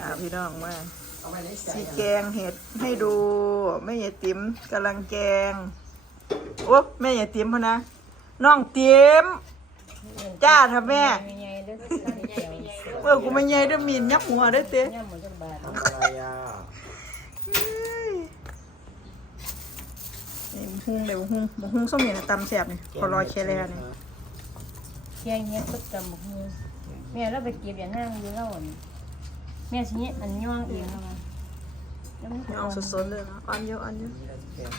อ่าพี่น้องมาเอาไว้ในใจสีแกงเห็ดให้ดูแม่ยายติ๋มกำลังแกงโอ้แม่ยายติ๋มพะนะน้องติ๋มจ้าทำแม่ไม่ใหญ่เด้อไม่ใหญ่ไม่ใหญ่เมื่อกูไม่ใหญ่ด้วยมีนยับหัวได้อเต้ย่ำหมดจังบาททำอะไรอะนี่บุ้งเลยบุ้งบุ้งส้มเหนียวตำแสบนี่พอรอแค่แล้วนี่แกงเฮ็ดตึกตำบักฮูแม่เราไปเก็บอย่างนั่งอยู่แล้วอั่น แม่สิเนี่ยอันย่องเองเอามาแล้วมันก็เอาสดๆเลยนะอันเยอะอันเยอะแกง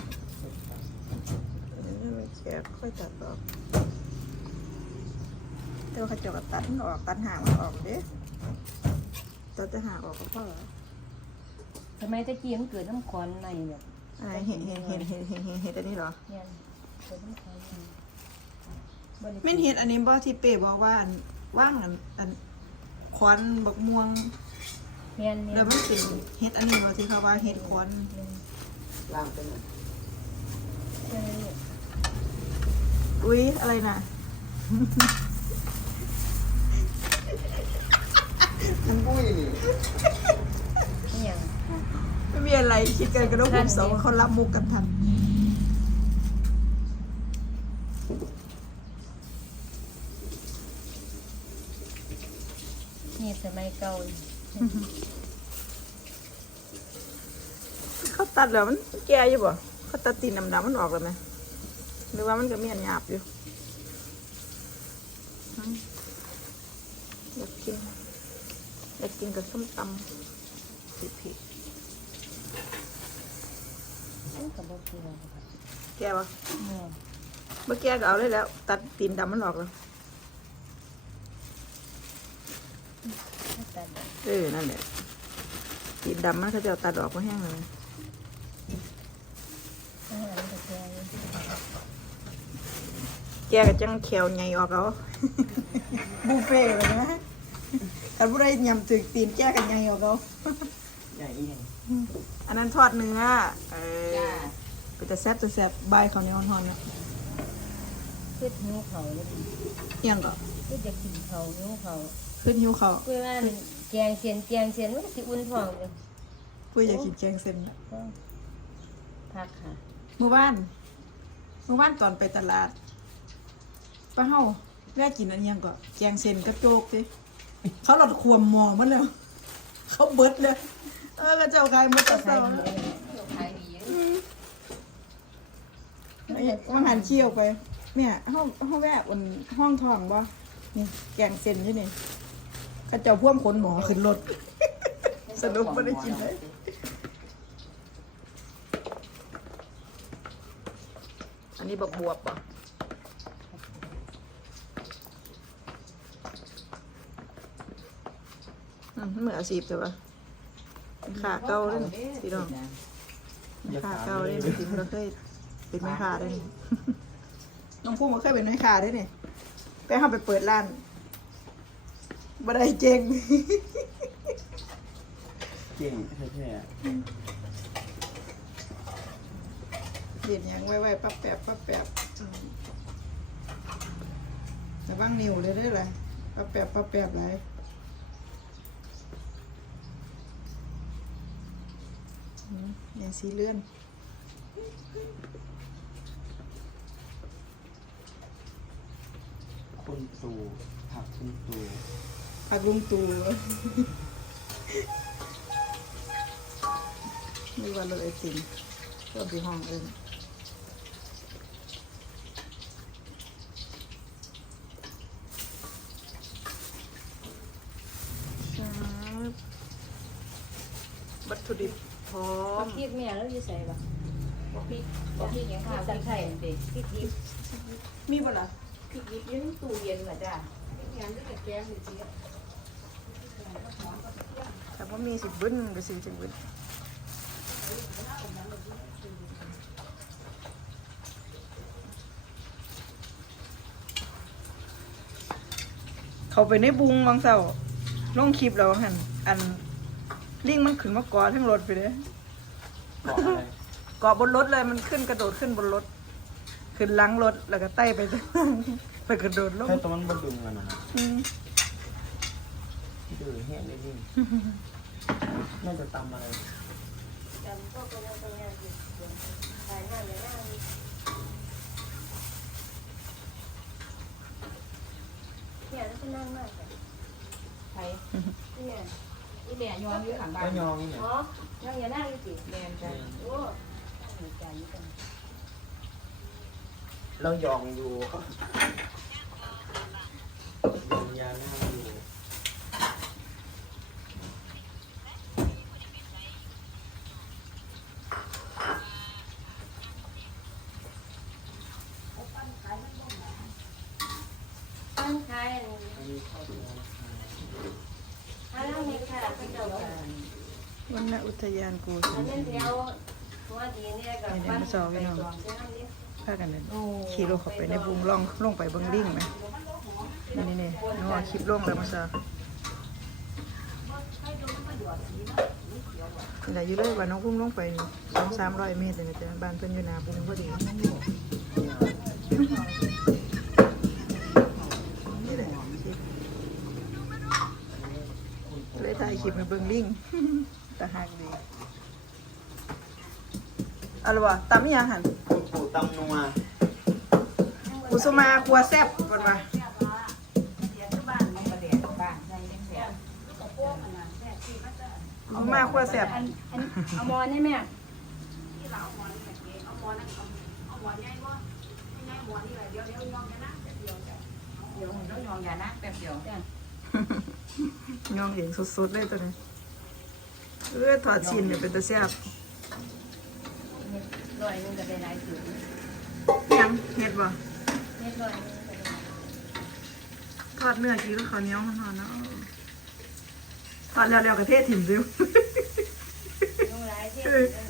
นี่ไม่แกะค่อยตัดออกเดี๋ยวเขาเจะตัดมันออกตัดหางมันออกเด้ตัดแต่หางออกก็พอแล้วสมัยตะกี้มันเกิดน้ำขอนในแบบอะไรเห็นเห็นเห็นเห็นเห็นเห็นเห็นอันนี้เหรอเนี่ยเกิดน้ำขอนในบ่ได้แม่นเห็ดอันนี้บ่ที่เป้บอกว่าอันว่างอันอันควันบักม่วง แม่นแม่แล้วนมันเป็นเห็ดอันนี้บ่ที่เขาว่าเห็ดควันล่างเป็นไงแม่นนี่อุ้ยอะไรน่ะ คุณปุ้ยนี่นี่หยังไม่มีอะไรคิดกันกระโดดผมสองคนเขารับมุกกันทันนี่สมัยเก่า เขาตัดแล้วมันแก่อยู่บ่เขาตัดตีนดำๆมันออกแล้วไหมหรือว่ามันก็มีอันหยาบอยู่อืมอยากกินอยากกินกับส้มตำผิดผิดมันก็บ่เกี่ยวกับแก่ปะเนาะเมื่อกี้ก็เอาได้แล้ว ตัดตีนดำมันออกแล้ว ถ้าตัดแบบ เออ นั่นแหละตีนดำมันเขาจะเอาตัดออกมาแห้งเลยอาหารก็แก่อยู่แกก็จังแขวใหญ่ออกเอาบุฟเฟ่ต์เลยนะคันผู้ใดยำตึกตีนแกกันใหญ่ออกเอาใหญ่อีกอันนั้นทอดเนื้อ เออเป็นแต่แซ่บแต่แซ่บใบายเขาวเหนียวหอนๆนะคือหิวเขาเลยเอียงก็คือจะกินเขาหิวเขาขึ้นหิวเขาวคือว่า แกงเสียนแกงเสียนมันก็สิอุ่นท้องเลยปุ้ยอยากกินแกงเส้นก็พักค่ะเมื่อวานเมื่อวานตอนไปตลาดป้าเฮาแม่กินอันเอียงก็แกงเส้นกระโจกสิเขาหลอดควมหมอมันแล้ว เขาเบิดเลยเออกระเจ้าขายหมดกระขายเจ้าดีแล้วเลยขายดีเยอะว่าหันเชี่ยวไป เนี่ยห้องห้องแวะบนห้องทองบ่นี่แกงเส้นอยู่นี่ กระเจ้าพ่วงขนหมอขึ้นรถสรุปไม่ได้กินเลยอันนี้บวบบวบป่ะอืมเหมือนอาชีพแต่ว่าเป็นขาเก่าเลยนี่พี่น้องเป็นขาเก่าเลยนี่จริงเราเคยเป็นแม่ค้าได้นี่น้องพุ่มก็เคยเป็นแม่ค้าได้นี่ไปห้าไปเปิดร้าน บ่ได้เจ๊งเก่งแท้เห็นยังไว้ไว้ปั๊บแปบปั๊บแปบอืมแต่บ้างนิ้วเลยได้อเลยปั๊บแปบปั๊บแปบไรอืมเนี่ยสีเลื่อนๆคุณตู่ผักคุณตู่ ผักลุงตูนี่ว่ารถไอติมก็ที่ห้องเอินครับวัตถุดิบพร้อบัมกพริกแม่แล้วอยู่ใส่บ่บักพริกบักพริกหยังค่ะพริกไทยเด็กพริกดิบมีบ่ล่ะพริกดิบอยู่ในตู้เย็นล่ะจ้ะแต่ ว่ามีสิบบึ้นก็สิบจังบึ้นเขาไปในบุงบางเสาลงคลิปแล้วหันอันลิงมันขึ้นมากอทั้งรถไปเลยเกาะอะไรเกาะบนรถเลยมันขึ้นกระโดดขึ้นบนรถ ขึ้นหลังรถแล้วก็ไต่ไปไปกระโดดลงแค่ตรงนั้นบนดุงกันนะ อืมที่ดูแห้งได้ดิน่าจะตำอะไรจำพวกคนนั้นคนนี้สิขายหน้าเลยหน้านี่เนี่ยแล้วก็นั่งมากเลยไผเนี่ยอีแม่ยอมอยู่ข้างบ้าก็นยองนี่เนี่ยอ๋อนั่งอย่านั่งสิแม่นจ้ะโอ้เหตุการณ์นี้กันเรายองอยู่ยองยาหน้าอยู่ ตั้งขายอันนี้ อันนี้ข้าวตัวนะคะ ถ้าเราไม่ขายก็จะว่า วันณอุทยานกูอัสินเดี๋ยวมาสอบพี่น้องเดี๋ยวนี้พากันเดินขี่รถเข้าไปในบุงล่องล่องไปเบิงลิ่งไหมนี่นี่นี่น้องคลิปลงแล้วมาซะนี่แหละอยู่เลยว่าน้องพุ่งล่องไปสองสามร้อยเมตรเลยนะจ๊ะบ้านเพิ่นอยู่นาบุงพอดีเลยถ่ายคลิปมาเบิงลิง ตาหักดีเอะไรวะตำอีหยังหันคุณปู่ตำนัวกุสุมาครัวแซ่บก่อนว่าบ้านมันประเดี๋ยวบ้านใส่จังเสียกุสุมาครัวแซ่บอันอันเอามอนนี่แม่เดี๋ยวต้องยองยานะแป๊บเดียวจ้ะย่องเองสุดๆเลยตัวนี้ เออถอดชิ้นเนี่ยเป็นตะแซ่บร้อยหนึงก็ได้หลายสิบยังเห็ดบ่เม็ดร้อยหนึงก็ได้ทอดเนื้อกินแล้วข้าวเหนียวมันหอนเนาะทอดแล้วแล้วก็เทศถิ่มซิวลงหลายเท่านั้น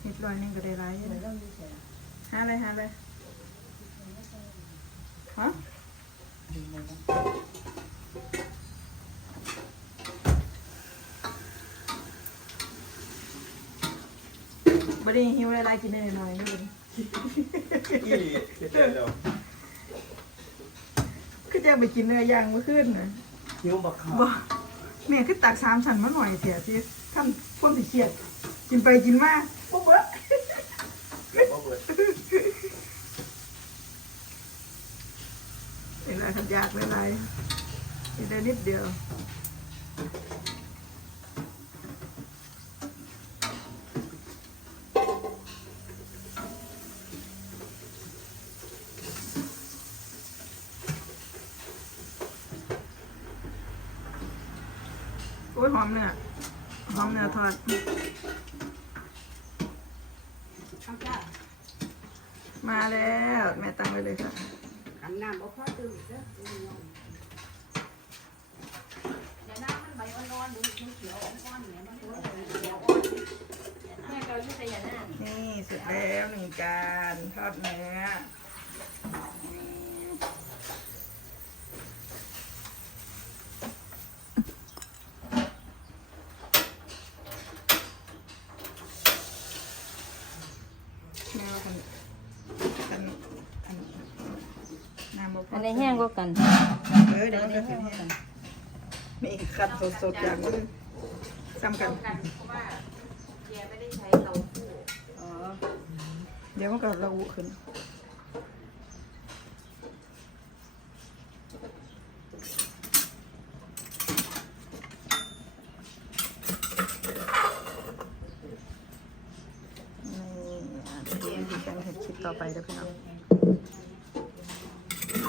เห็ดลอยหนึงก็ได้หลายอยู่เหมือนนะเราอยู่เฉยหาอะไรหาอะไร ฮะบ่ได้หิวอะไรกินได้หน่อยๆนี่อีหลีคือเดินเร็วคือจะไปกินเนื้อย่างเมื่อคืนน่ะคิ้วบักขาบ่แม่คือตักสามชั้นมาหน่อยเสียสิท่านคนสิเครียดกินไปกินมาบ่เบิดเกือบว่าเบิด เวลาขันยากหลายๆกินได้นิดเดียวโอ้ยหอมเนื้อหอมเนื้อทอดข้าวเจ้ามาแล้ว แม่ตั้งไว้เลยค่ะ ขันน้ำบ่พอตื่นเด้อเดี๋ยวน้ำมันใบอ่อนๆหรือเขียวอ่อนๆเนี่ยมันเขียวอ่อนแม่เราอยู่แต่อย่านั่งนี่เสร็จแล้วหนึ่งจานทอดเนื้อแมว่าคัน อันนี้แห้งกว่ากันเออเดี๋ยวมันก็สิแห้งนี่คัดสดๆอย่างมือซ้ำกันกันเพราะว่าแกไม่ได้ใช้เตาคู่อ๋อเดี๋ยวมันก็ระอุขึ้นนี่อะเดี๋ยวดิฉันเห็นคลิปต่อไปแล้วพี่น้อง